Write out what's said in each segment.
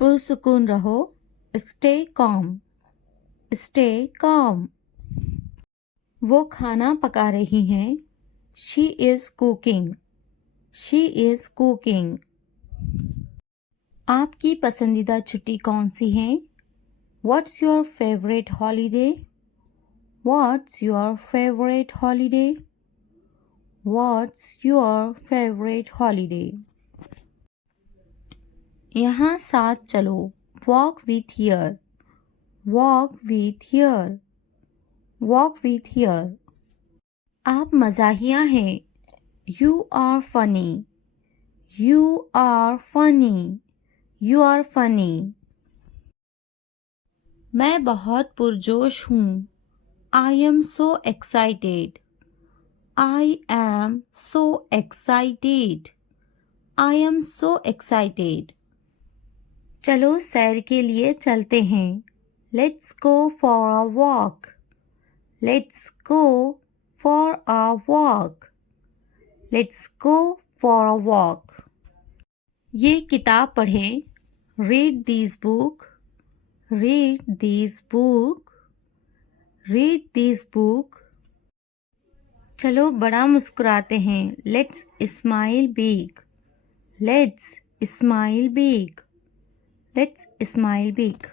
पुरसुकून रहो, stay com, stay com. वो खाना पका रही हैं, she is cooking, she is cooking. आपकी पसंदीदा छुट्टी कौन सी है? What's your favourite holiday? What's your favourite holiday? What's your favourite holiday? यहाँ साथ चलो, walk with here, walk with here, walk with here. आप मज़ाहिया हैं, you are funny, you are funny, you are funny. मैं बहुत पुरजोश हूँ, I am so excited, I am so excited, I am so excited. चलो सैर के लिए चलते हैं, let's go for a walk, let's go for a walk, let's go for a walk. ये किताब पढ़ें, read this book, read this book, read this book. चलो बड़ा मुस्कुराते हैं, let's smile big, let's smile big, let's smile big.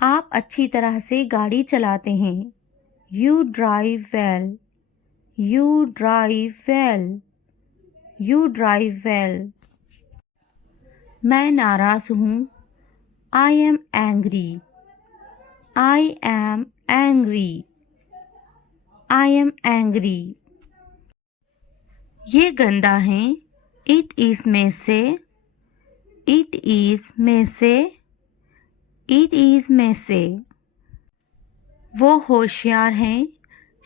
आप अच्छी तरह से गाड़ी चलाते हैं, you drive well, you drive well, you drive well. मैं नाराज़ हूँ, I am angry, I am angry, I am angry. ये गंदा है, इट इज़ में से, इट इज़ में से, इट इज़ में से। वो होशियार हैं,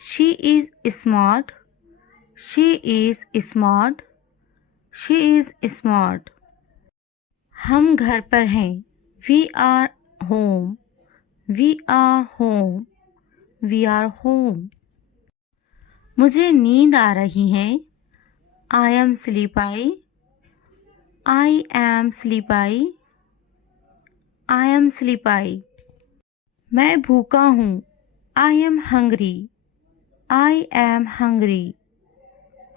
she is smart, she is smart, she is smart. हम घर पर हैं, we are home, we are home, we are home. मुझे नींद आ रही है, I am sleepy, I am sleepy, I am sleepy. मैं भूखा हूँ, I am hungry, I am hungry,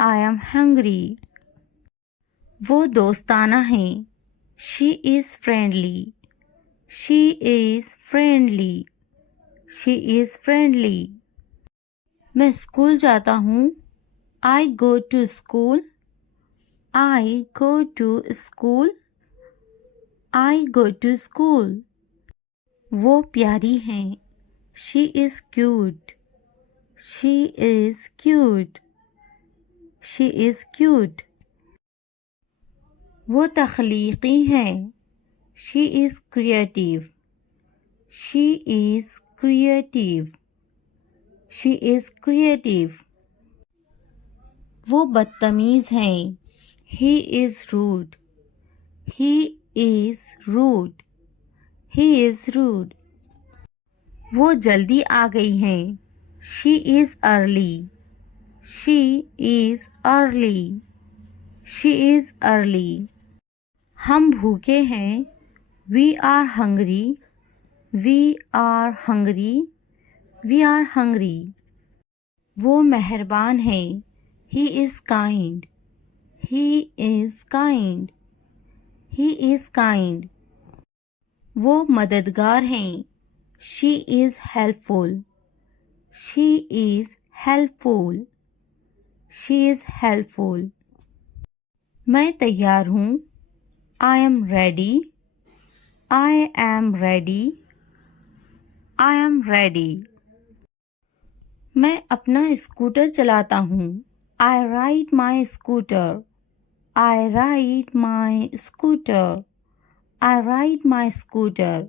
I am hungry. वो दोस्ताना हैं, she is friendly, she is friendly, she is friendly. मैं स्कूल जाता हूँ, I go to school, I go to school, I go to school. वो प्यारी हैं, she is cute, she is cute, she is cute. वो तख्लीकी हैं, she is creative, she is creative, she is creative. वो बदतमीज़ हैं, he is rude, he is rude, he is rude. वो जल्दी आ गई हैं, she is early, she is early, she is early. हम भूखे हैं, we are hungry, we are hungry, we are hungry. वो मेहरबान हैं, he is kind, he is kind, he is kind. वो मददगार हैं, she is helpful, she is helpful, she is helpful. मैं तैयार हूँ, I am ready, I am ready, I am ready. मैं अपना स्कूटर चलाता हूँ, I ride my scooter, I ride my scooter, I ride my scooter.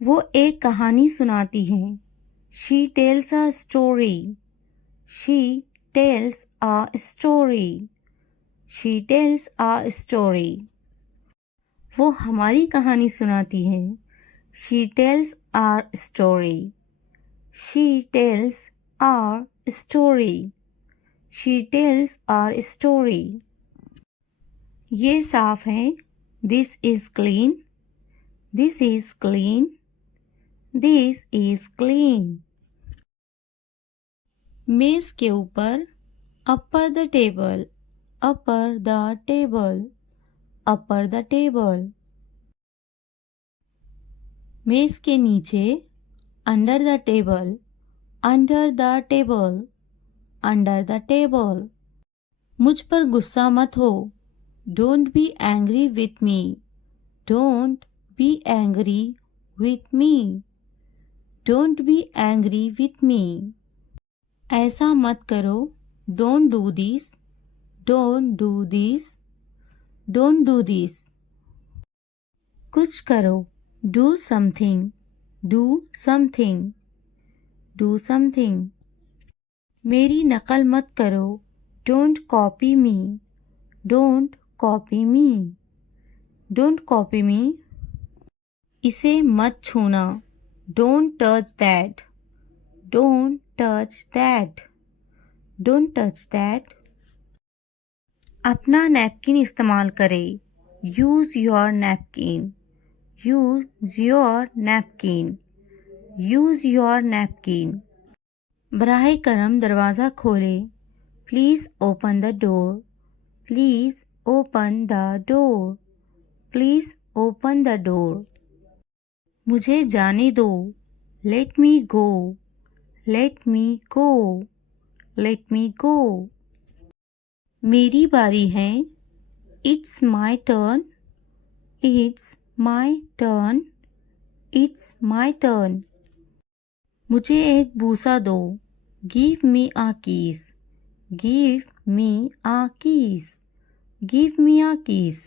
वो एक कहानी सुनाती हैं, she tells a story, she tells a story, she tells a story. वो हमारी कहानी सुनाती हैं, she tells our story, she tells our story, she tells our story. ये साफ हैं, This is clean. This is clean. This is clean. मेज के ऊपर upper the table. Upper the table. Upper the table. मेज के नीचे under the table. Under the table. Under the table. मुझ पर गुस्सा मत हो. Don't be angry with me. Don't be angry with me. Don't be angry with me. ऐसा मत करो. Don't do this. Don't do this. Don't do this. कुछ करो. Do something. Do something. Do something. मेरी नकल मत करो. Don't copy me. Don't copy me. Don't copy me. इसे मत छूना. Don't touch that. Don't touch that. Don't touch that. अपना नैपकिन इस्तेमाल करें. Use your napkin. Use your napkin. Use your napkin. बराह करम दरवाज़ा खोलें. Please open the door. Please open the door. Please open the door. मुझे जाने दो. Let me go. Let me go. Let me go. मेरी बारी है. It's my turn. It's my turn. It's my turn. मुझे एक बूसा दो. Give me a kiss. Give me a kiss. Give me a kiss.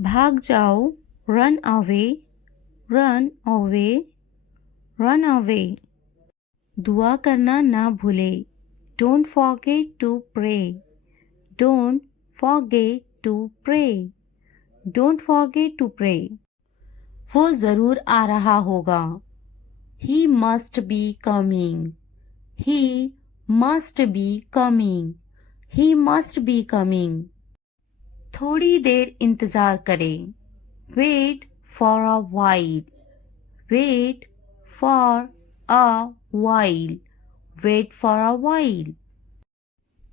भाग जाओ. Run away. Run away. Run away. दुआ करना ना भूले. Don't forget to pray. Don't forget to pray. Don't forget to pray. वो ज़रूर आ रहा होगा. He must be coming. He must be coming. He must be coming. थोड़ी देर इंतज़ार करें. Wait for a while. Wait for a while. Wait for a while.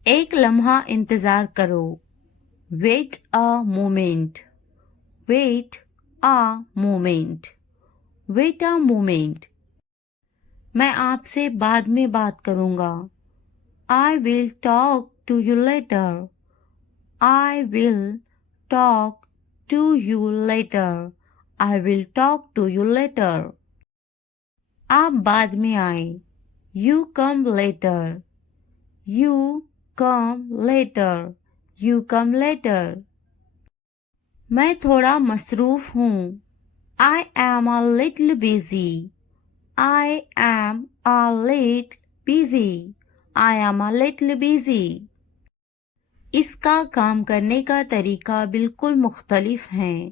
एक लम्हा इंतज़ार करो. Wait a moment. Wait a moment. Wait a moment. मैं आपसे बाद में बात करूँगा. I will talk to you later. I will talk to you later. I will talk to you later. आप बाद में आए. You come later. You come later. You come later. मैं थोड़ा मसरूफ़ हूँ. I am a little busy. I am a little busy. I am a little busy. इसका काम करने का तरीका बिल्कुल मुख्तलिफ है.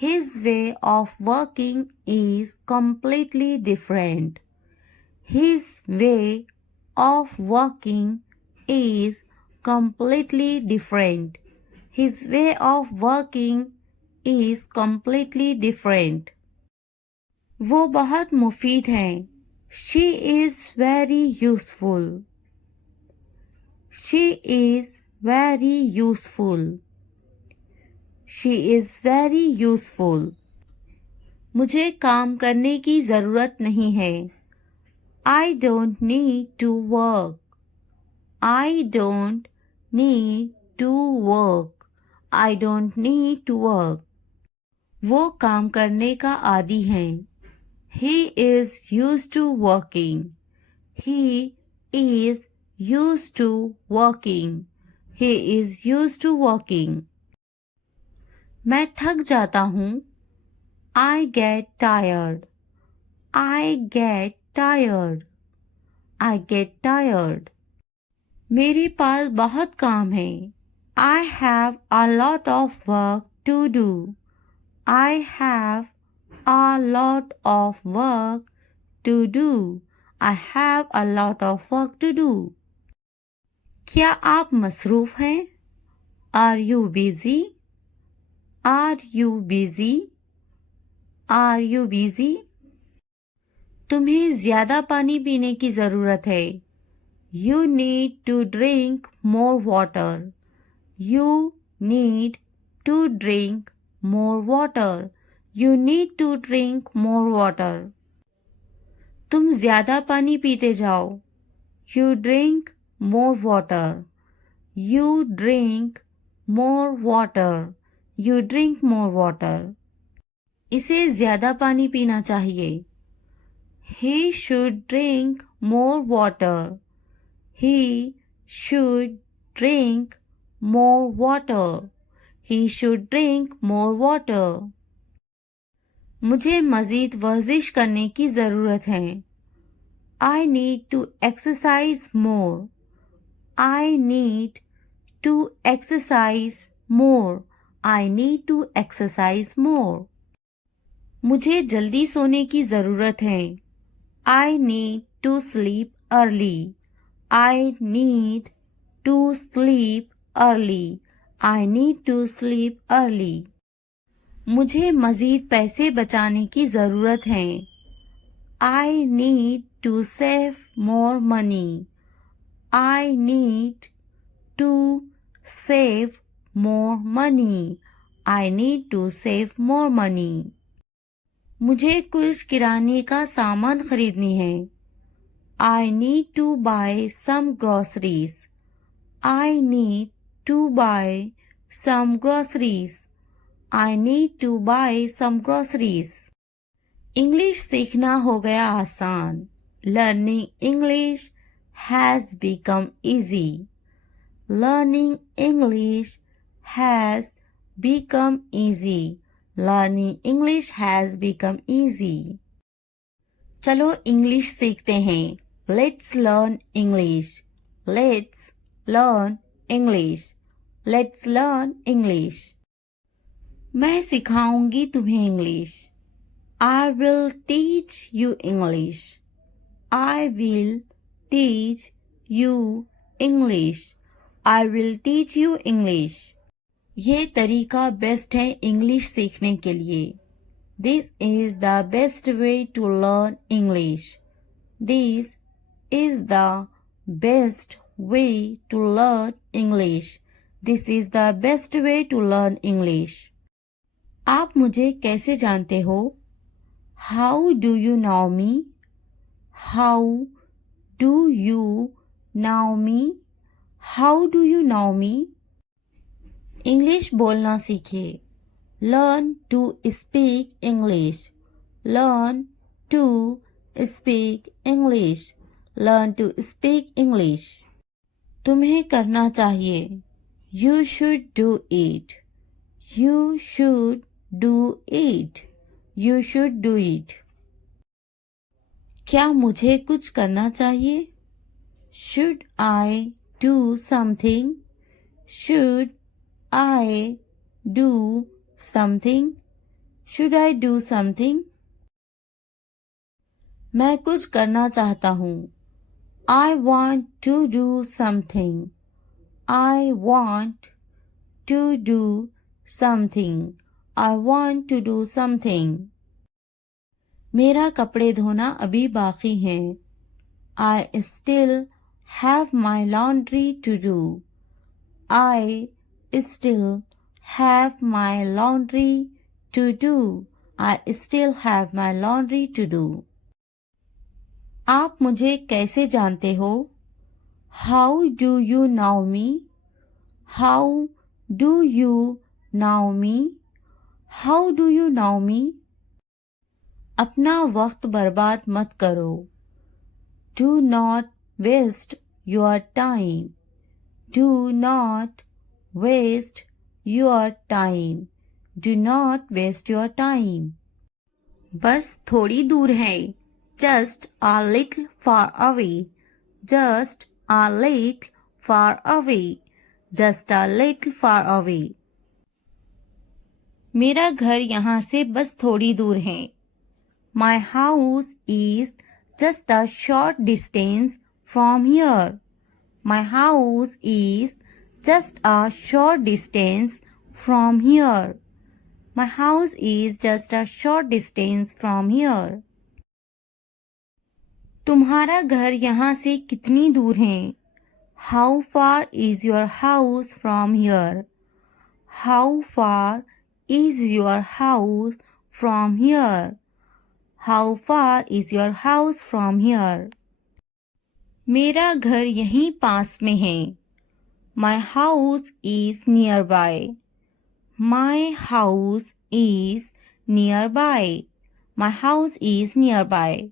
His way of working is completely different. His way of working is completely different. His way of working is completely different. वो बहुत मुफीद हैं. She is very useful. She is very useful. She is very useful. मुझे काम करने की ज़रूरत नहीं है. I don't need to work. I don't need to work. I don't need to work. वो काम करने का आदी हैं. He is used to working. He is used to working. He is used to working. मैं थक जाता हूँ. I get tired. I get tired. I get tired. मेरे पास बहुत काम है. I have a lot of work to do. I have a lot of work to do. I have a lot of work to do. क्या आप मसरूफ़ हैं? Are you busy? Are you busy? Are you busy? तुम्हें ज्यादा पानी पीने की जरूरत है. You need to drink more water. You need to drink more water. You need to drink more water. तुम ज्यादा पानी पीते जाओ. You drink more water. You drink more water. You drink more water. इसे ज्यादा पानी पीना चाहिए. He should drink more water. He should drink more water. He should drink more water. मुझे मज़ीद वर्जिश करने की ज़रूरत है. I need to exercise more. I need to exercise more. I need to exercise more. मुझे जल्दी सोने की ज़रूरत है. I need to sleep early. I need to sleep early. I need to sleep early. मुझे मज़ीद पैसे बचाने की ज़रूरत है. I need to save more money. I need to save more money. I need to save more money. मुझे कुछ किराने का सामान खरीदनी है. I need to buy some groceries. I need to buy some groceries. I need to buy some groceries. English सीखना हो गया आसान. Learning English has become easy. Learning English has become easy. Learning English has become easy. चलो English सीखते हैं. Let's learn English. Let's learn English. Let's learn English. मैं सिखाऊंगी तुम्हें English. I will teach you English. I will teach you English. I will teach you English. ये तरीका best है English सीखने के लिए. This is the best way to learn English. This is the best way to learn English. This is the best way to learn English. आप मुझे कैसे जानते हो? How do you know me? How do you know me? How do you know me? English बोलना सीखिए. Learn to speak English. Learn to speak English. Learn to speak English. तुम्हें करना चाहिए. You should do it. You should do it. You should do it. क्या मुझे कुछ करना चाहिए? Should I do something? Should I do something? Should I do something? मैं कुछ करना चाहता हूँ. I want to do something. I want to do something. I want to do something. मेरा कपड़े धोना अभी बाकी है. I still have my laundry to do. I still have my laundry to do. I still have my laundry to do. आप मुझे कैसे जानते हो? How do you know me? How do you know me? How do you know me? अपना वक्त बर्बाद मत करो. Do not waste your time. Do not waste your time. Do not waste your time. बस थोड़ी दूर है. Just a little far away. Just a little far away. Just a little far away. मेरा घर यहाँ से बस थोड़ी दूर है. My house is just a short distance from here. My house is just a short distance from here. My house is just a short distance from here. तुम्हारा घर यहाँ से कितनी दूर है? How far is your house from here? How far is your house from here? How far is your house from here? मेरा घर यहीं पास में है. My house is nearby. My house is nearby. My house is nearby.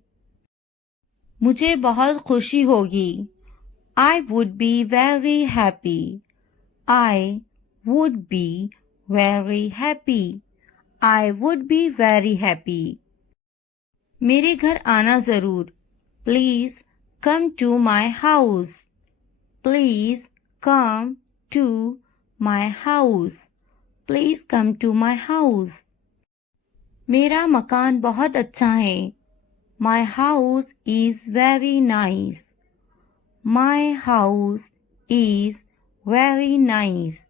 मुझे बहुत खुशी होगी. I would be very happy. I would be very happy. I would be very happy. मेरे घर आना ज़रूर. Please come to my house. Please come to my house. Please come to my house. मेरा मकान बहुत अच्छा है. My house is very nice. My house is very nice.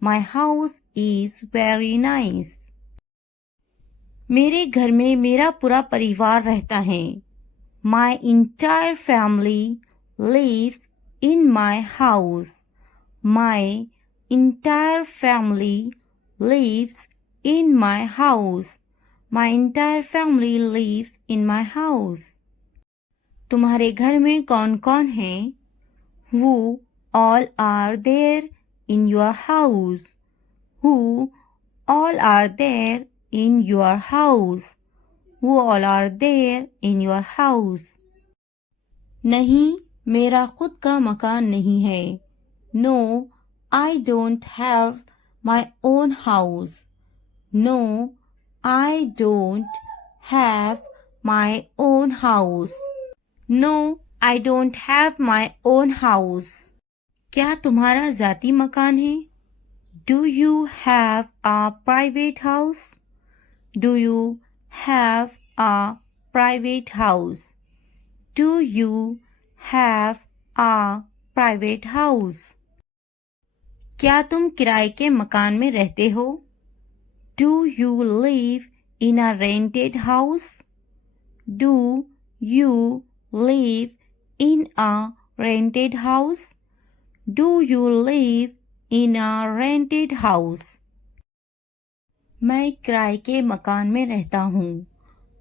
My house is very nice. मेरे घर में मेरा पूरा परिवार रहता है. My entire family lives in my house. My entire family lives in my house. My entire family lives in my house. तुम्हारे घर में कौन कौन है? Who all are there in your house? Who all are there in your house? Who all are there in your house? नहीं, मेरा खुद का मकान नहीं है. No, I don't have my own house. No, I don't have my own house. No, I don't have my own house. क्या तुम्हारा ज़ाती मकान है? Do you have a private house? Do you have a private house? Do you have a private house? क्या तुम किराए के मकान में रहते हो? Do you live in a rented house? Do you live in a rented house? Do you live in a rented house? मैं किराए के मकान में रहता हूँ.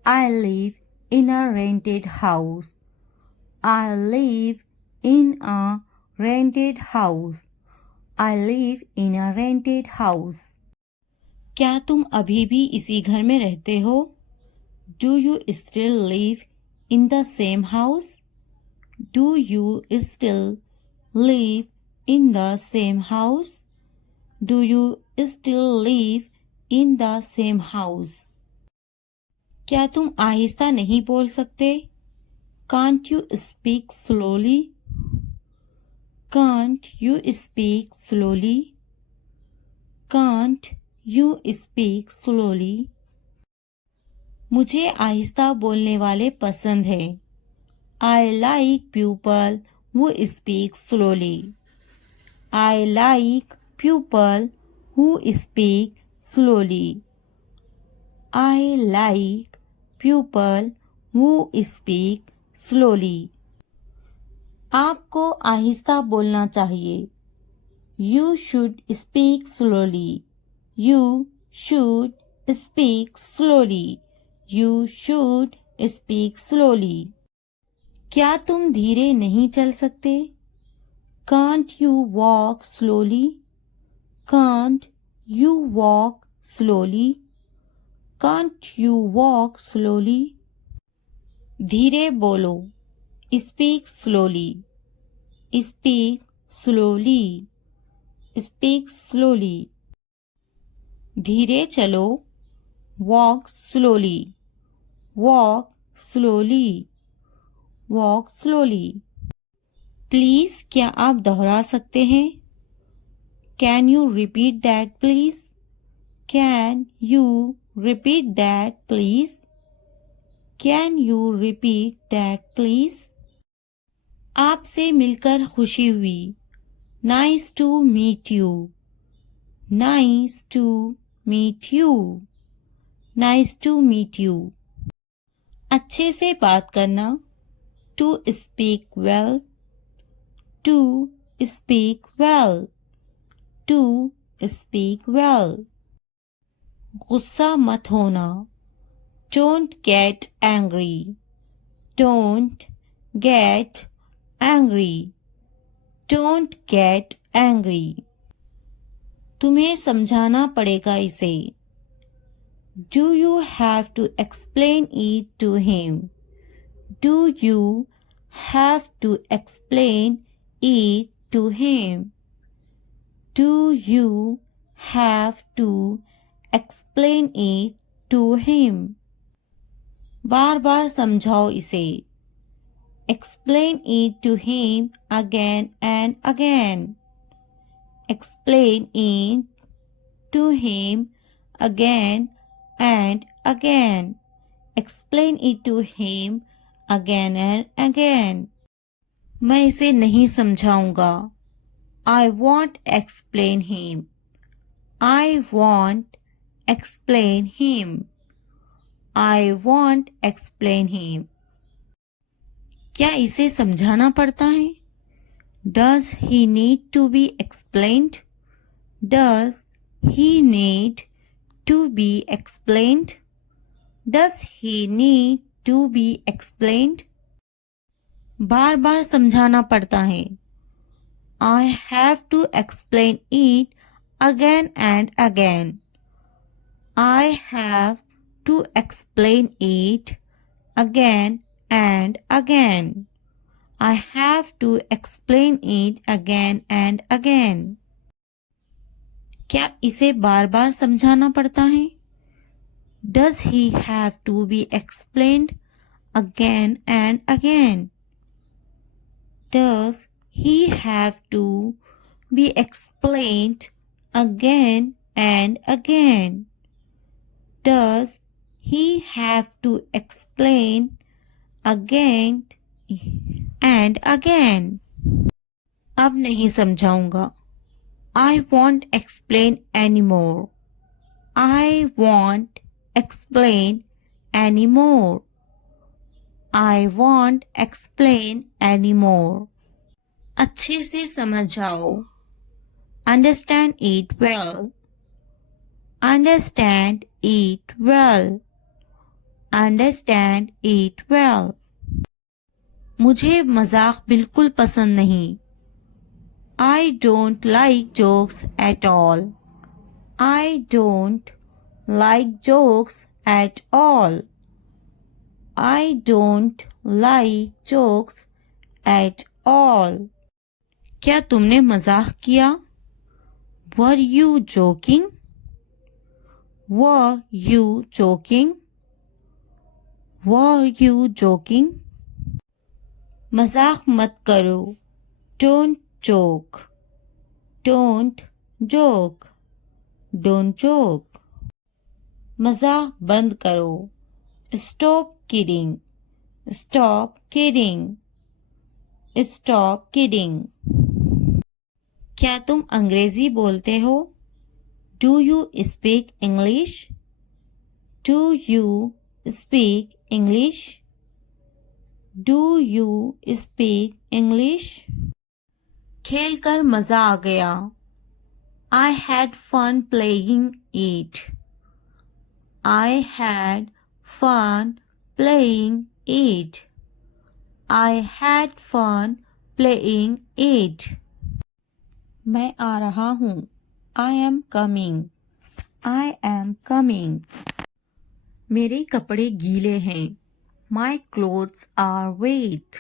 I live in a rented house. I live in a rented house. I live in a rented house. क्या तुम अभी भी इसी घर में रहते हो? Do you still live in the same house? Do you still live in the same house? Do you still live in the same house? क्या तुम आहिस्ता नहीं बोल सकते? Can't you speak slowly? Can't you speak slowly? Can't you speak slowly? मुझे आहिस्ता बोलने वाले पसंद हैं. I like people who speak slowly. I like people who speak slowly. I like people who speak slowly. आपको आहिस्ता बोलना चाहिए. You should speak slowly. You should speak slowly. You should speak slowly. क्या तुम धीरे नहीं चल सकते? Can't you walk slowly? Can't you walk slowly? Can't you walk slowly? धीरे बोलो. Speak slowly. Speak slowly. Speak slowly. धीरे चलो. Walk slowly. Walk slowly. Walk slowly. Please, क्या आप दोहरा सकते हैं? Can you repeat that please? Can you repeat that please? Can you repeat that please? आपसे मिलकर खुशी हुई. Nice to meet you. Nice to meet you. Nice to meet you. अच्छे से बात करना, to speak well, to speak well, to speak well. गुस्सा मत होना, don't get angry, don't get angry, don't get angry. तुम्हें समझाना पड़ेगा इसे, do you have to explain it to him, do you have to explain it to him, do you have to explain it to him. बार बार समझाओ इसे, explain it to him again and again, explain it to him again and again, explain it to him again and again। मैं इसे नहीं समझाऊंगा, I won't explain him, I won't explain him, I won't explain him। क्या इसे समझाना पड़ता है? Does he need to be explained? Does he need to be explained? Does he need to be explained? बार बार समझाना पड़ता है, I have to explain it again and again, I have to explain it again and again, I have to explain it again and again। क्या इसे बार बार समझाना पड़ता है? Does he have to be explained again and again? Does he have to be explained again and again? Does he have to explain again and again? अब नहीं समझाऊंगा, I won't explain anymore, I won't explain anymore, I won't explain anymore। अच्छे से समझ जाओ, understand it well, understand it well, understand it well। मुझे मजाक बिल्कुल पसंद नहीं, I don't like jokes at all, I don't like jokes at all, I don't like jokes at all। क्या तुमने मजाक किया? Were you joking? Were you joking? Were you joking? मजाक मत करो, don't joke, don't joke, don't joke। मजाक बंद करो, stop kidding, stop kidding, stop kidding। क्या तुम अंग्रेजी बोलते हो? Do you speak English? Do you speak English? Do you speak English? खेल कर मजा आ गया, I had fun playing it, I had fun playing it, I had fun playing it। मैं आ रहा हूँ, I am coming, I am coming। मेरे कपड़े गीले हैं, My clothes are wet,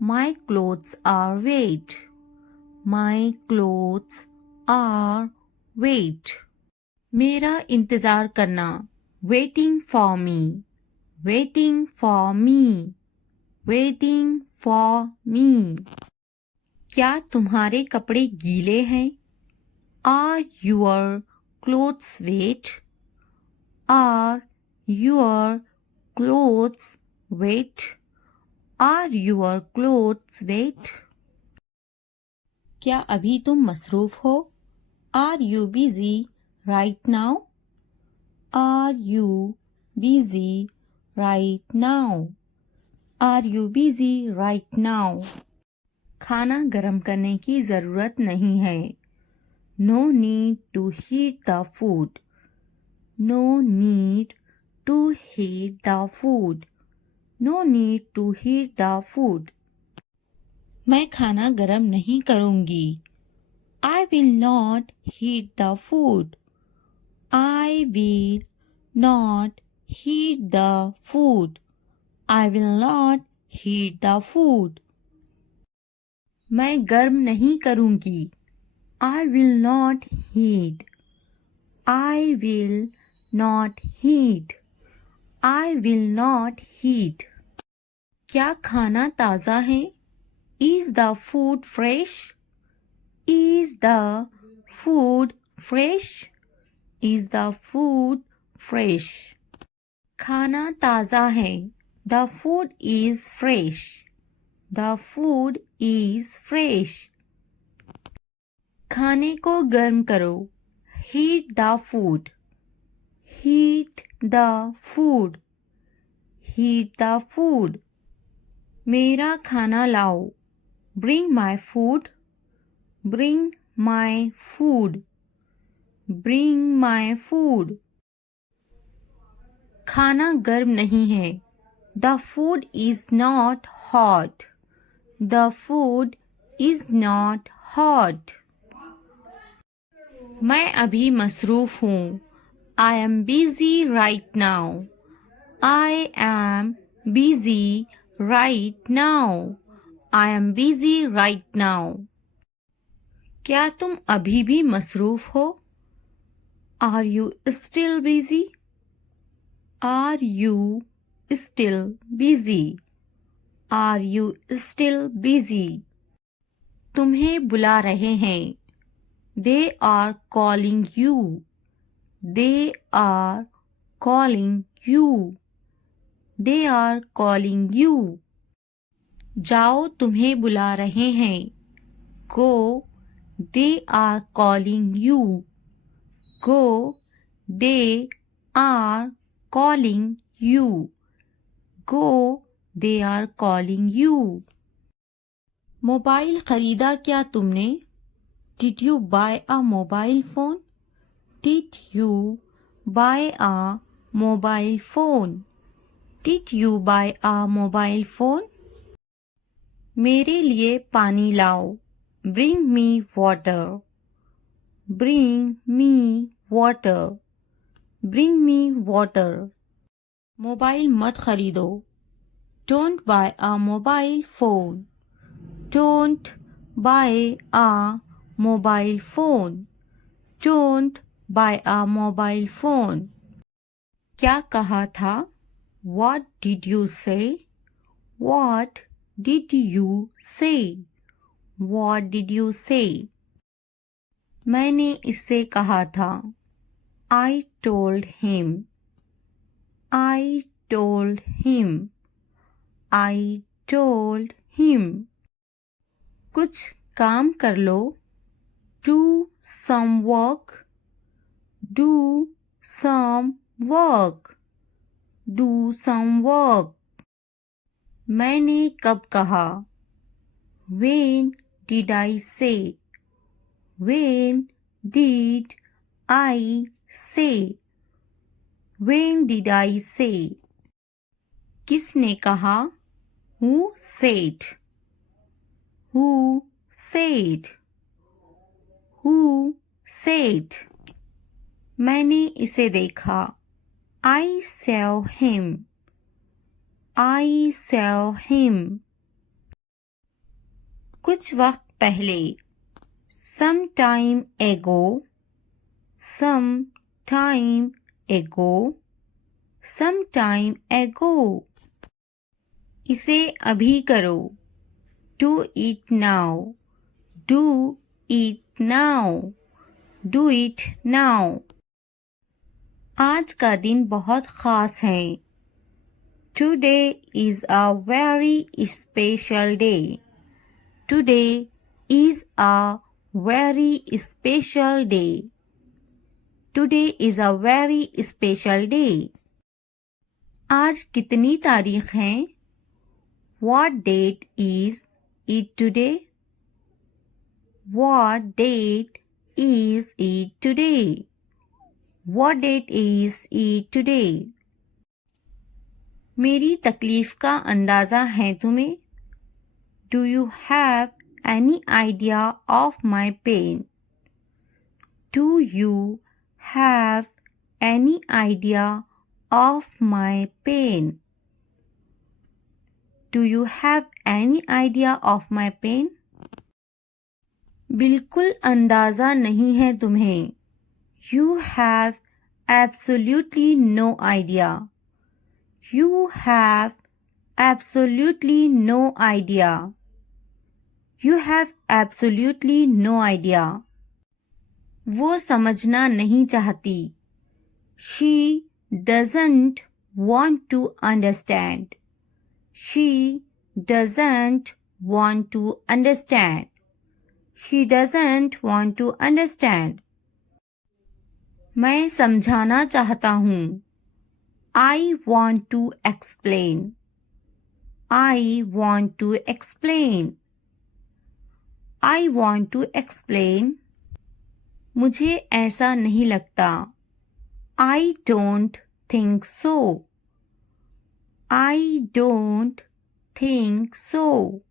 My clothes are wet, My clothes are wet। मेरा इंतज़ार करना, Waiting for me, Waiting for me, Waiting for me। क्या तुम्हारे कपड़े गीले हैं? Are your clothes wet? Are your clothes wet? Are your clothes wet? क्या अभी तुम मसरूफ हो? Are you busy right now? Are you busy right now? Are you busy right now? खाना गर्म करने की ज़रूरत नहीं है. No need to heat the food. No need to heat the food. No need to heat the food. मैं खाना गर्म नहीं करूँगी. I will not heat the food. I will not heat the food. I will not heat the food. मैं गर्म नहीं करूँगी. I will not heat. I will not heat. I will not heat. क्या खाना ताज़ा है? Is the food fresh? Is the food fresh? Is the food fresh? खाना ताज़ा है. The food is fresh. The food is fresh. खाने को गर्म करो. Heat the food. Heat the food. Heat the food. मेरा खाना लाओ. Bring my food. Bring my food. Bring my food. खाना गर्म नहीं है. The food is not hot. The food is not hot. मैं अभी मसरूफ़ हूँ. I am busy right now. I am busy right now. I am busy right now. क्या तुम अभी भी मसरूफ़ हो? Are you still busy? Are you still busy? Are you still busy? तुम्हें बुला रहे हैं. They are calling you. They are calling you. They are calling you. जाओ तुम्हें बुला रहे हैं. Go. They are calling you. Go. They are calling you. Go. They are calling you. Mobile खरीदा क्या तुमने? Did you buy a mobile phone? Did you buy a mobile phone? Did you buy a mobile phone? मेरे लिए पानी लाओ. Bring me water. Bring me water. Bring me water. Mobile मत खरीदो. Don't buy a mobile phone. Don't buy a mobile phone. Don't buy a mobile phone. क्या कहा था? What did you say? What did you say? What did you say? मैंने इससे कहा था. I told him. I told him. I told him. कुछ काम कर लो. Do some work. Do some work. Do some work. मैंने कब कहा? When did I say? When did I say? When did I say? किसने कहा? Who said? Who said? Who said? मैंने इसे देखा. I saw him. I saw him. कुछ वक्त पहले. Some time ago. Some time ago. Some time ago. इसे अभी करो. Do it now. Do it now. Do it now. आज का दिन बहुत ख़ास है. Today is a very special day. Today is a very special day. Today is a very special day. आज कितनी तारीख है? What date is it today? What date is it today? What date is it today? मेरी तकलीफ का अंदाज़ा है तुम्हें? Do you have any idea of my pain? Do you have any idea of my pain? Do you have any idea of my pain? बिल्कुल अंदाज़ा नहीं है तुम्हें. You have absolutely no idea. You have absolutely no idea. You have absolutely no idea. वो समझना नहीं चाहती. She doesn't want to understand. She doesn't want to understand. She doesn't want to understand. मैं समझाना चाहता हूँ. I want to explain. I want to explain. I want to explain. मुझे ऐसा नहीं लगता. I don't think so. I don't think so.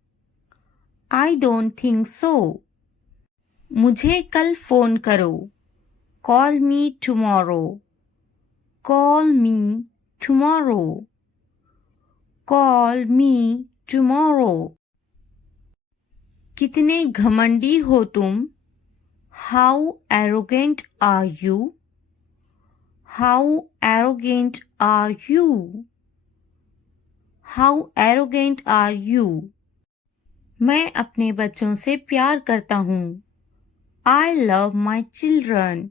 I don't think so. मुझे कल फ़ोन करो. Call me tomorrow. Call me tomorrow. Call me tomorrow. कितने घमंडी हो तुम? How arrogant are you? How arrogant are you? How arrogant are you? मैं अपने बच्चों से प्यार करता हूँ. I love my children.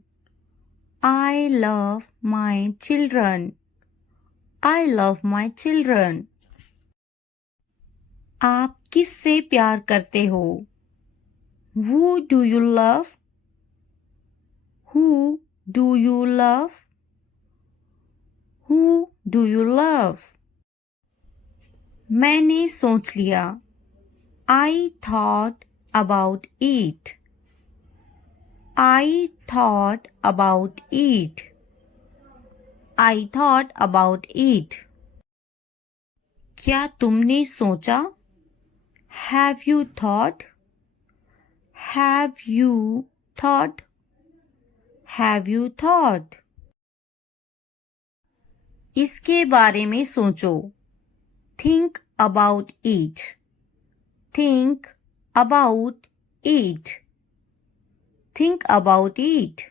I love my children. I love my children. आप किससे प्यार करते हो? Who do you love? Who do you love? Who do you love? मैंने सोच लिया. I thought about it. I thought about it. I thought about it. क्या तुमने सोचा? Have you thought? Have you thought? Have you thought? इसके बारे में सोचो. Think about it. Think about it. Think about it.